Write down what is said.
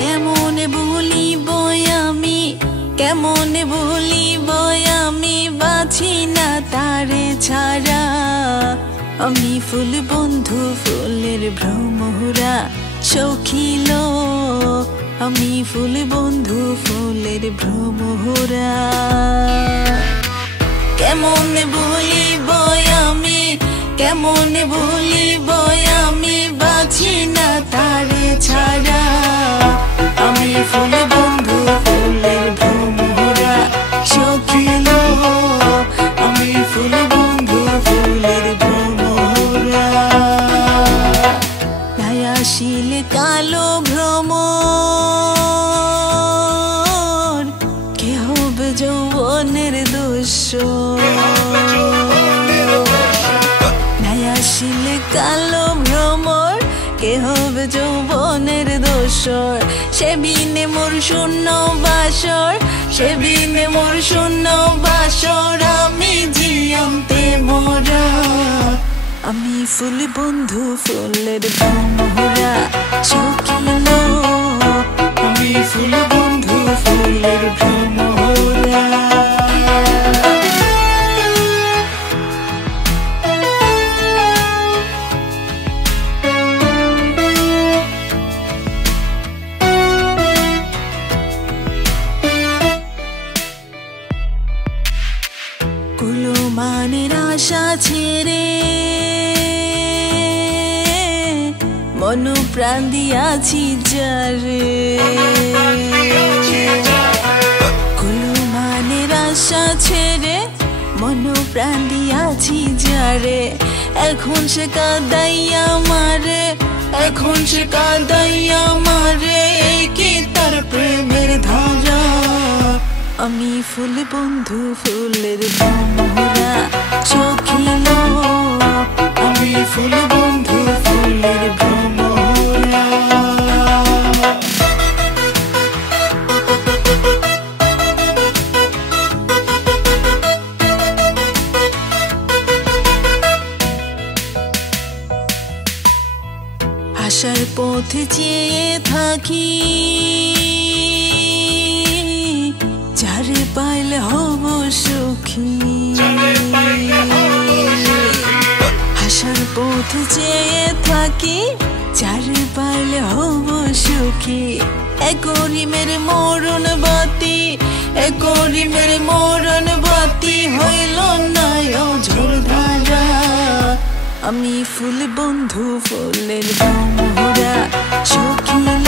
কেমনে বলিব আমি, কেমনে বলিব আমি, বাঁচি না তারে ছাড়া। আমি ফুল বন্ধু ফুলের ভ্রমরা সখিল, আমি ফুল বন্ধু ফুলের ভ্রমরা। কেমনে বলিব আমি, কেমনে বলিব আমি, বাঁচি না তারে ছাড়া। আমি ফুল বন্ধু ফুলের ভ্রমরা সখিল, আমি ফুল বন্ধু ফুলের ভ্রমরা। তাই আসিল কালো ভ্রমর, কে হবে যৌবনের দোষর। তাই আসিল কালো ভ্রমর, কে হবে যৌবনের দোষর। সে বিনে মোর শূন্য বাসর, সে বিনে মোর শূন্য বাসর। আমি জিয়ন্তে মোরা, আমি ফুল বন্ধু ফুলের ভ্রমরা সখিল, আমি ফুল বন্ধু ফুলের ভ্রমরা। কুলমানের আশা ছেড়ে মন প্রাণ দিয়াছি যারে, কুলমানের আশা ছেড়ে মন প্রাণ দিয়াছি যারে। এখন সে কাঁদাইয়া মারে, এখন সে কাঁদাইয়া মারে, কি তার প্রেমের ধারা। আমি ফুল বন্ধু ফুলের ভ্রমরা সখিল, আমি ফুল বন্ধু ফুলের ভ্রমরা। আশার পথে চেয়ে থাকি, যারে পাইলে হব সুখী। আশার পথে চেয়ে থাকি, যারে পাইলে হব সুখী। একরি মেরে মরণ বাতি, একরি মেরে মরণ বাতি, হইল না ঝড় ধারা। আমি ফুল বন্ধু ফুলের ভ্রমরা সখিল,